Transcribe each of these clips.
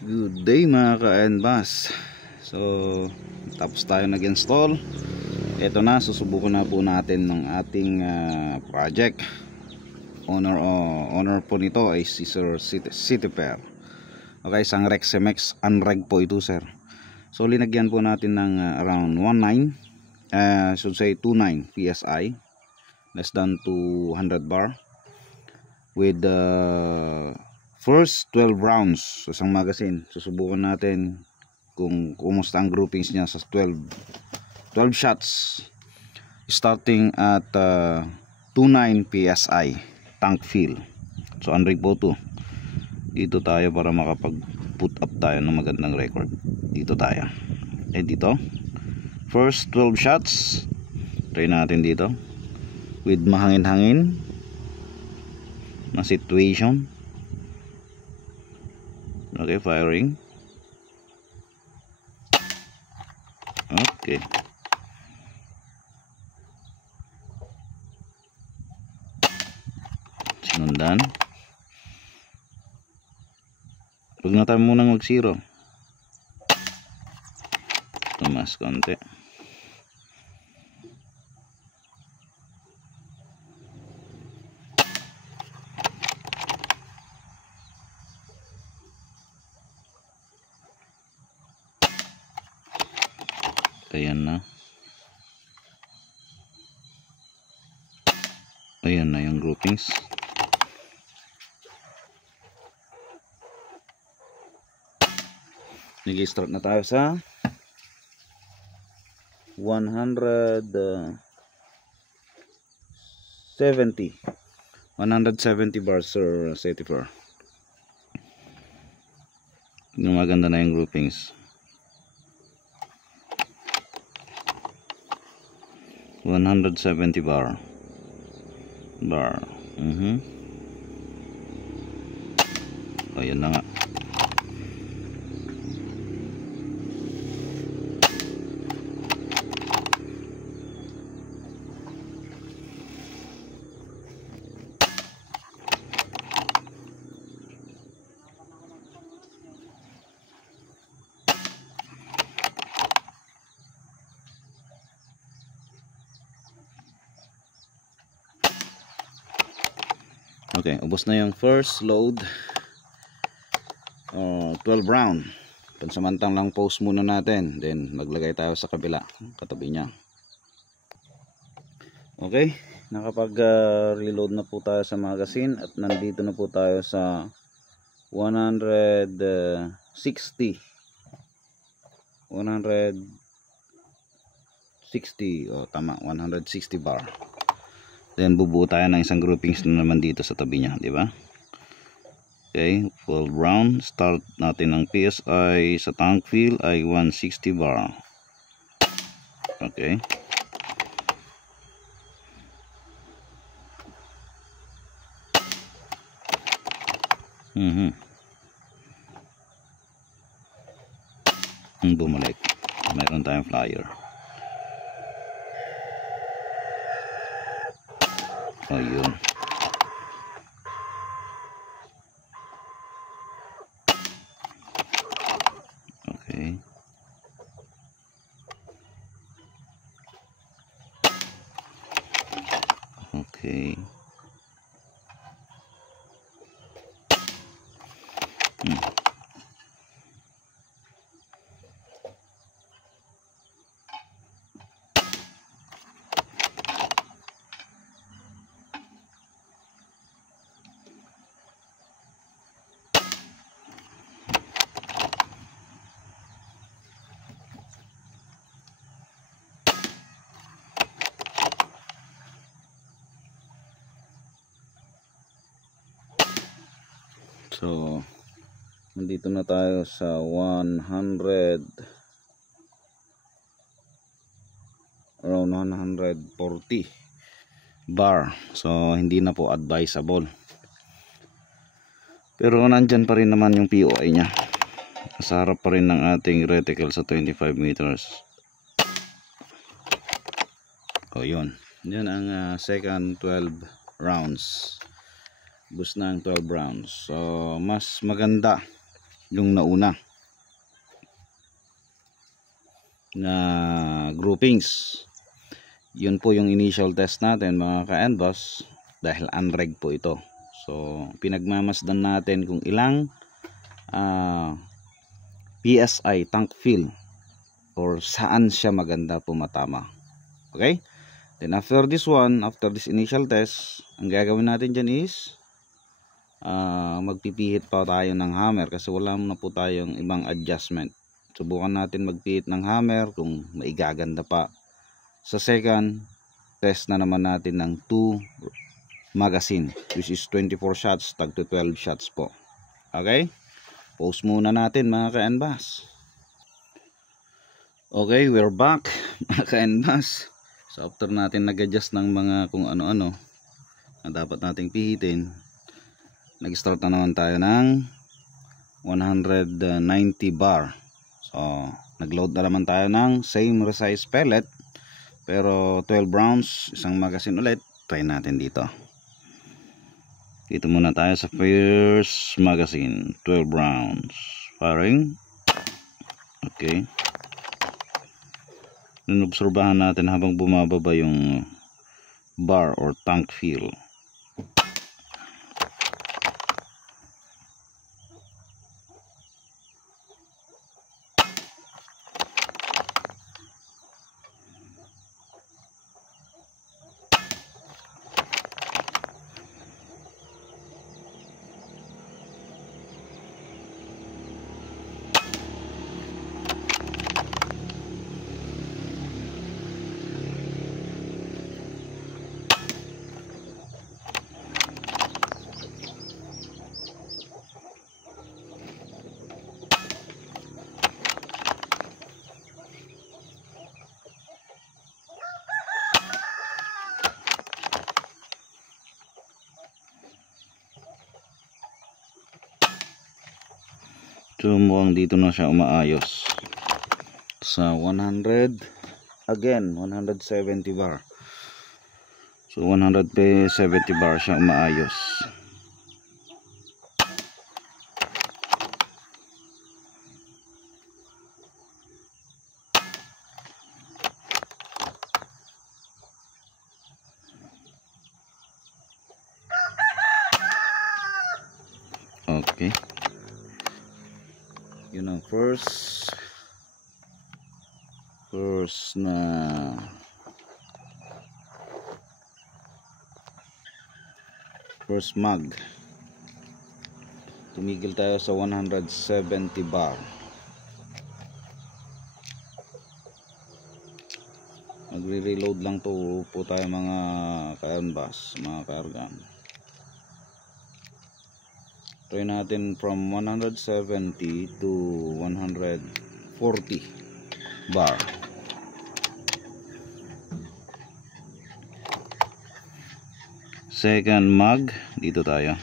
Good day mga ka-NBAS. So tapos tayo nag-install. Ito na, susubukan na po natin ng ating project. Owner po nito ay si Sir Cityper. Okay, isang Rexemex unreg po ito, sir. So linagyan po natin ng around 19 should say 29 PSI, less than 200 bar, with first 12 rounds sa isang magazine. Susubukan natin kung kumusta ang groupings niya sa 12 shots starting at 29 PSI tank fill. So unrig po to. Dito tayo para makapag put up tayo ng magandang record. Dito tayo. Dito. First 12 shots. Try natin dito. With mahangin-hangin na situation. Okay, firing. Okay. Sinundan. Huwag na tayo munang mag-zero. Tumas konti. Ayan na. Ayan na yung groupings. Nag-start na tayo sa 170 bars, Sir Cityper. Maganda na yung groupings. 170 bar. Ayan na nga. Okay, ubos na yung first load. 12 round. Pansamantang lang post muna natin. Then maglagay tayo sa kabila, katabi niya. Okay, nakapag reload na po tayo sa magazine. At nandito na po tayo sa 160. Tama, 160 bar. Then bubuo tayo ng isang groupings na naman dito sa tabi niya, di ba? Okay, full round. Start natin ng PSI sa tank fill ay 160 bar. Okay. Bumalik. Mayroon tayong flyer. Ayun. Okay. Okay. So, nandito na tayo sa 100, around 140 bar. So, hindi na po advisable. Pero nandyan pa rin naman yung POI nya. Sa harap pa rin ng ating reticle sa 25 meters. O yun. Yan ang second 12 rounds. Boost na ang 12 rounds. So mas maganda yung nauna na groupings. Yun po yung initial test natin mga ka-NBOSS, dahil unreg po ito. So pinagmamasdan natin kung ilang PSI tank fill or saan siya maganda pumatama. Okay, then after this one, after this initial test, ang gagawin natin dyan is magpipihit pa tayo ng hammer kasi wala na po tayong ibang adjustment. Subukan natin magpihit ng hammer kung maigaganda pa. Sa second test na naman natin ng 2 magazine, which is 24 shots tag to 12 shots po. Okay, pause muna natin mga ka-NBOSS. Okay, we're back mga ka-NBOSS. So after natin nag-adjust ng mga kung ano-ano na dapat nating pihitin, nag-start na naman tayo ng 190 bar. So nag-load na naman tayo ng same resize pellet, pero 12 rounds, isang magazine ulit. Try natin dito. Dito muna tayo sa first magazine, 12 rounds. Firing. Okay. Inobserbahan natin habang bumababa yung bar or tank fill. So mukhang dito na siya umaayos sa 100, again 170 bar. So 170 bar siya umaayos. Okay, yun ang first mag. Tumigil tayo sa 170 bar. Magre-reload lang to po tayo mga ka-NBOSS, mga ka-argan. Try natin from 170 to 140 bar. Second mag, dito tayo.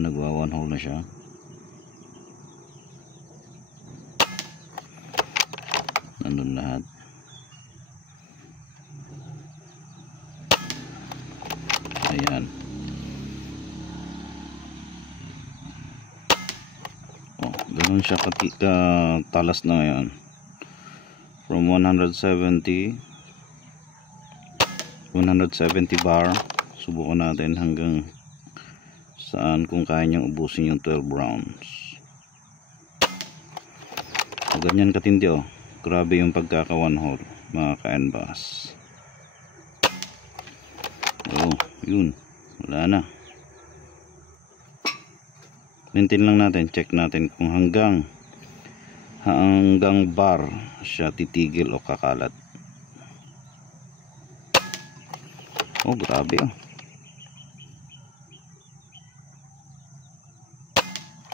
Nagwa one hole na siya. Nandun lahat. Ayan. Oh, ganun siya talas na ngayon. From 170 bar, subukan natin hanggang saan kung kaya niyang ubusin yung 12 rounds. O, ganyan katindi oh. Grabe yung pagkaka one hole mga ka-NBOSS. Oh, yun. Wala na. Maintain lang natin. Check natin kung hanggang bar siya titigil o kakalat. Oh, grabe oh.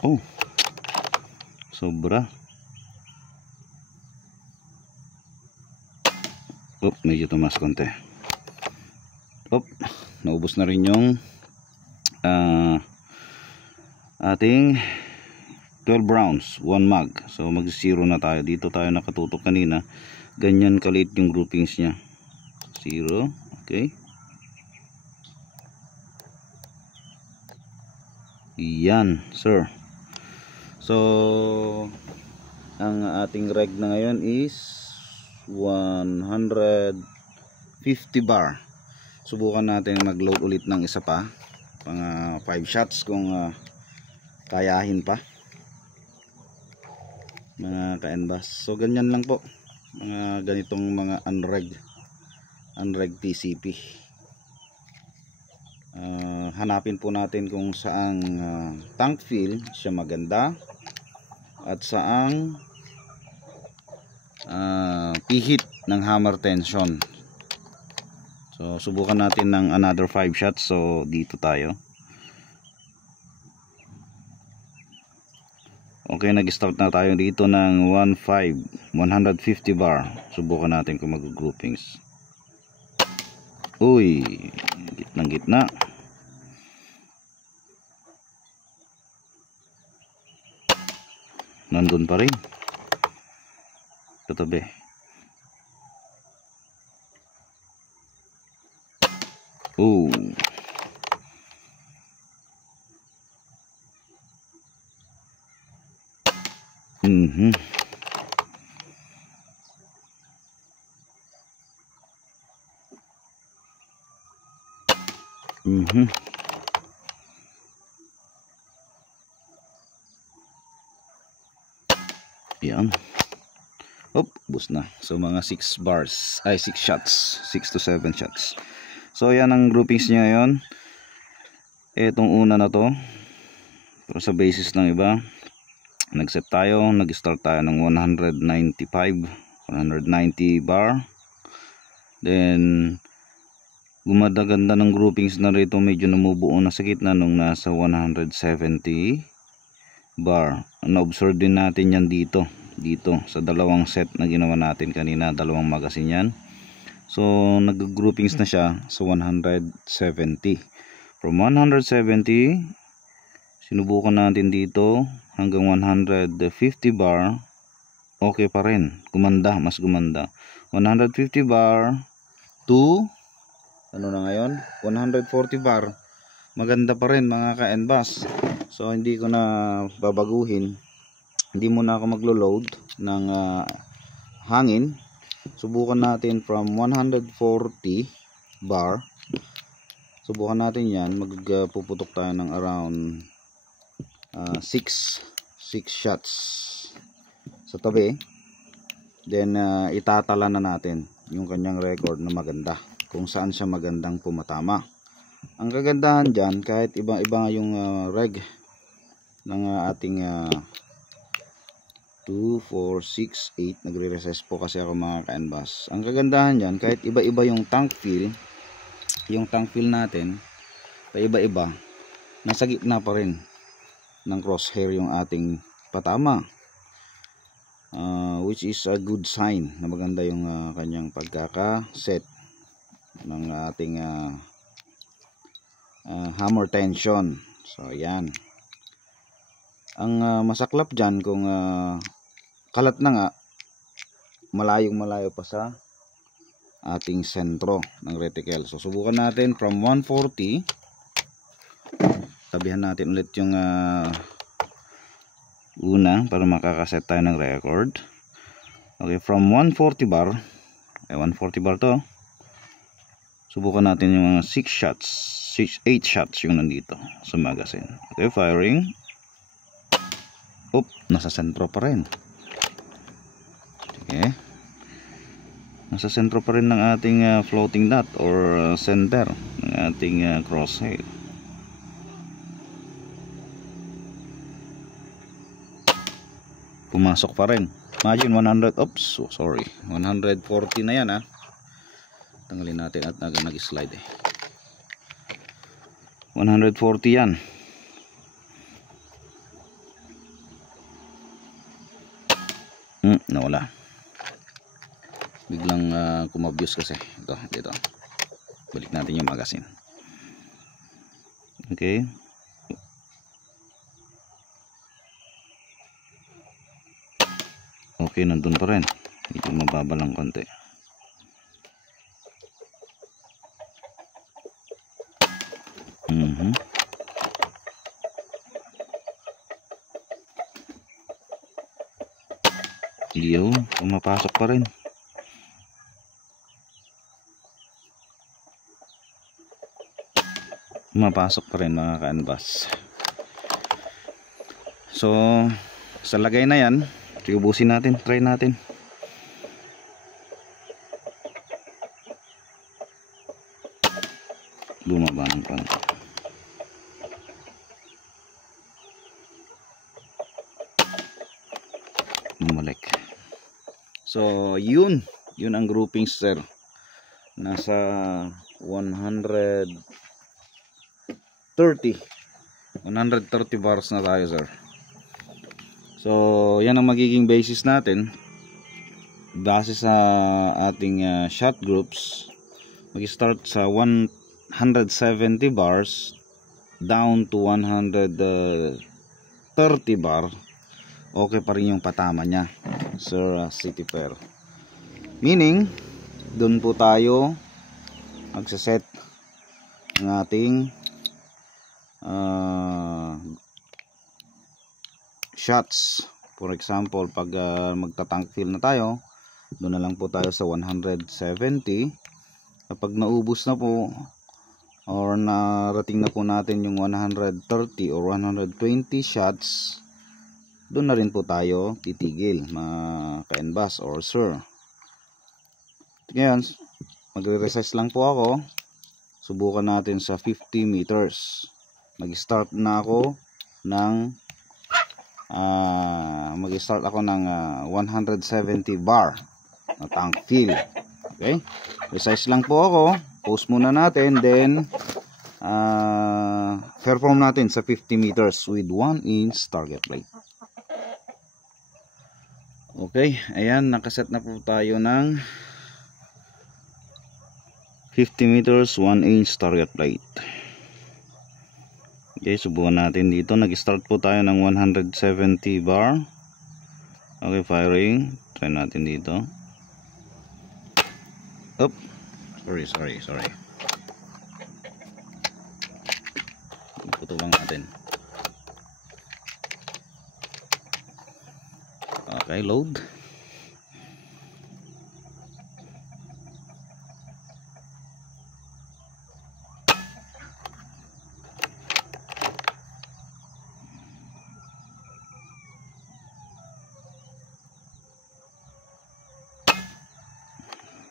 Oh, sobra. Oh, medyo tumas konti. Oh, naubos na rin yung ating 12 rounds 1 mag. So mag 0 na tayo. Dito tayo nakatutok kanina, ganyan kalit yung groupings nya. 0. Okay, yan sir. So ang ating reg na ngayon is 150 bar. Subukan natin mag-load ulit ng isa pa, mga 5 shots kung kayahin pa mga ka-NBAS. So ganyan lang po, mga ganitong mga unreg TCP. Hanapin po natin kung saang tank fill siya maganda at saang pihit ng hammer tension. So subukan natin ng another 5 shots. So dito tayo. Okay, nag-start na tayo dito ng 150 bar. Subukan natin kung mag-groupings. Uy, gitnang gitna. Nandun pa rin. Katabi. Oh. Mhm. Mhm. Yan. Hop, bus na. So mga 6 bars, ay 6 shots, 6 to 7 shots. So yan ang groupings niya ngayon. Etong una na to. Pero sa basis ng iba, nag-set tayo, nag-start tayo ng 190 bar. Then gumadaganda ng groupings na rito, medyo namubuo na sa gitna nung nasa 170 bar. Na-observe din natin yan dito sa dalawang set na ginawa natin kanina, dalawang magazine yan. So nag-groupings na siya sa 170. From 170 sinubukan natin dito hanggang 150 bar. Okay pa rin, gumanda, mas gumanda. 150 bar to ano na ngayon, 140 bar. Maganda pa rin mga ka-NBAS. So hindi ko na babaguhin. Hindi muna ako maglo-load ng hangin. Subukan natin from 140 bar. Subukan natin yan. Magpuputok tayo ng around 6 shots sa tabi. Then itatala na natin yung kanyang record na maganda, kung saan siya magandang pumatama. Ang kagandahan dyan, kahit iba-iba yung reg ng ating 2, 4, 6, 8, nagre-recess po kasi ako mga ka-NBAS. Ang kagandahan dyan, kahit iba-iba yung tank fill natin, paiba-iba, nasa gitna pa rin ng crosshair yung ating patama, which is a good sign na maganda yung kanyang pagkaka-set ng ating hammer tension. So yan. Ang masaklap dyan, kung kalat na nga, malayo pa sa ating sentro ng reticle. So subukan natin from 140. Tabihan natin ulit yung una para makakaset tayo ng record. Okay, from 140 bar, 140 bar to. Subukan natin yung mga 6 shots, 8 shots yung nandito sa magazine. Okay, firing. Oop, nasa sentro pa rin. Okay. Nasa sentro pa rin ng ating floating dot or center ng ating crosshair. Pumasok pa rin. Imagine 100, oops, so sorry. 140 na yan ha. Tanggalin natin at nag-slide eh. 140 yan. Nawala. Biglang kumabuse kasi. Dito. Balik natin yung magazine. Okay. Okay, nandun pa rin. Medyo mababa lang konti. Yun, pumapasok pa rin. Pumapasok pa rin mga canvas. So, sa lagay na yan, ubusin natin, try natin. Bumaba ng konti. Bumalik. So, yun ang grouping, sir. Nasa 130 bars na tayo, sir. So, yan ang magiging basis natin. Base sa ating shot groups, mag-start sa 170 bars down to 130 bar. Okay pa rin yung patama niya, Sir City Pair. Meaning, doon po tayo magsaset ng ating shots. For example, pag magta-tank fill na tayo, doon na lang po tayo sa 170. Kapag naubos na po or narating na po natin yung 130 or 120 shots, doon na rin po tayo titigil, mga ka-enbas or sir. Ngayon, magre-resize lang po ako. Subukan natin sa 50 meters. Mag-start na ako ng 170 bar na tank fill. Okay? Resize lang po ako. Post muna natin, then perform natin sa 50 meters with 1 inch target plate. Okay, ayan, nakaset na po tayo ng 50 meters 1 inch target plate. Okay, subukan natin dito. Nag-start po tayo ng 170 bar. Okay, firing. Try natin dito. Up. Sorry. Putulang natin. Okay, load.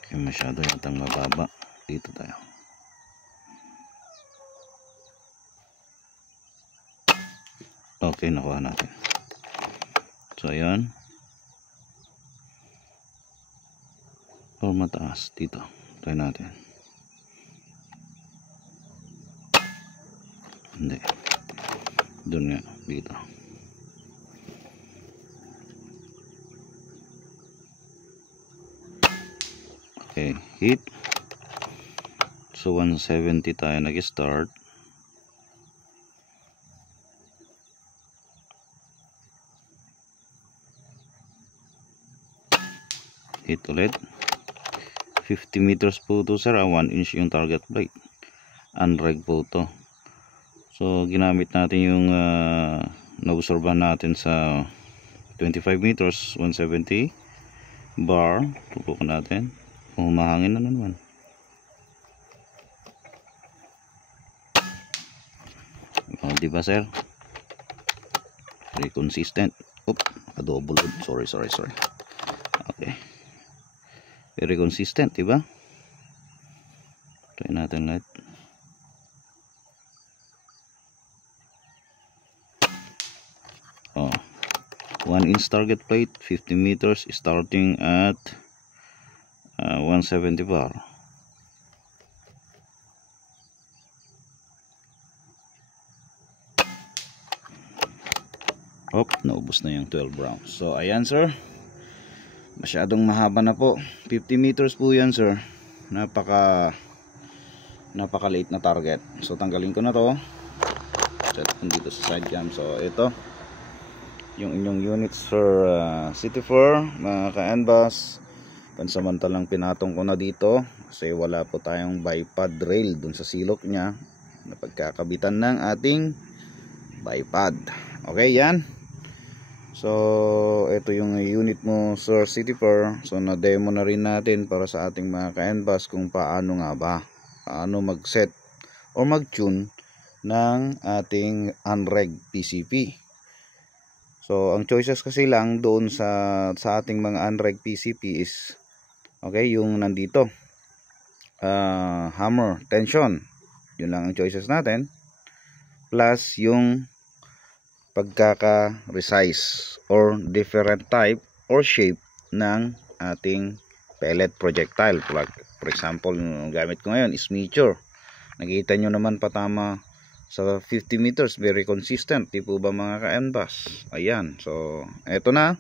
Okay, masyado yatang mababa. Dito tayo. Okay, nakuha natin. So, ayan. O mataas dito. Try natin. Hindi. Doon nga. Dito. Okay. Hit. So 170 tayo nag-start. Hit ulit. 50 meters po ito, sir. 1 inch yung target plate. Unreg po ito. So, ginamit natin yung na-obserban natin sa 25 meters, 170 bar. Tutukan natin. Kung humahangin na naman. Oh, diba, sir? Very consistent. Oop, double. Sorry. Okay. Very consistent, diba? Try natin ulit. Oh, 1 inch target plate, 50 meters, starting at 170 bar. Hop, naubos na yung 12 rounds. So, ayan, sir. Masyadong mahaba na po. 50 meters po yan, sir. Napaka late na target. So, tanggalin ko na to. cellphone dito sa side cam. So ito yung inyong units for CT4 mga ka-NBUS. Pansamantalang pinatong ko na dito kasi wala po tayong bipod rail dun sa silok nya na pagkakabitan ng ating bipod. Okay, yan. So ito yung unit mo Sir CT4. So na demo na rin natin para sa ating mga ka-NBUS kung paano nga ba mag set or mag tune ng ating unreg PCP. So ang choices kasi lang doon sa ating mga unreg PCP is okay, yung nandito hammer tension, yun lang ang choices natin, plus yung pagkaka-resize or different type or shape ng ating pellet projectile. For example, gamit ko ngayon is Meteor. Nakita nyo naman patama sa 50 meters, very consistent, di po ba mga ka-NBUS? Ayan, so eto na.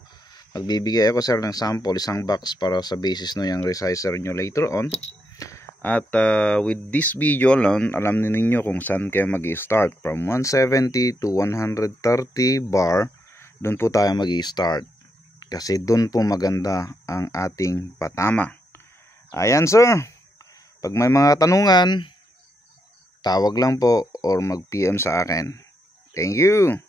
Magbibigay ako sir ng sample, isang box para sa basis no yung resizer nyo later on. At with this video alone, alam ninyo kung saan kayo mag-i-start. From 170 to 130 bar, doon po tayo mag-i-start. Kasi doon po maganda ang ating patama. Ayan sir, pag may mga tanungan, tawag lang po or mag-PM sa akin. Thank you!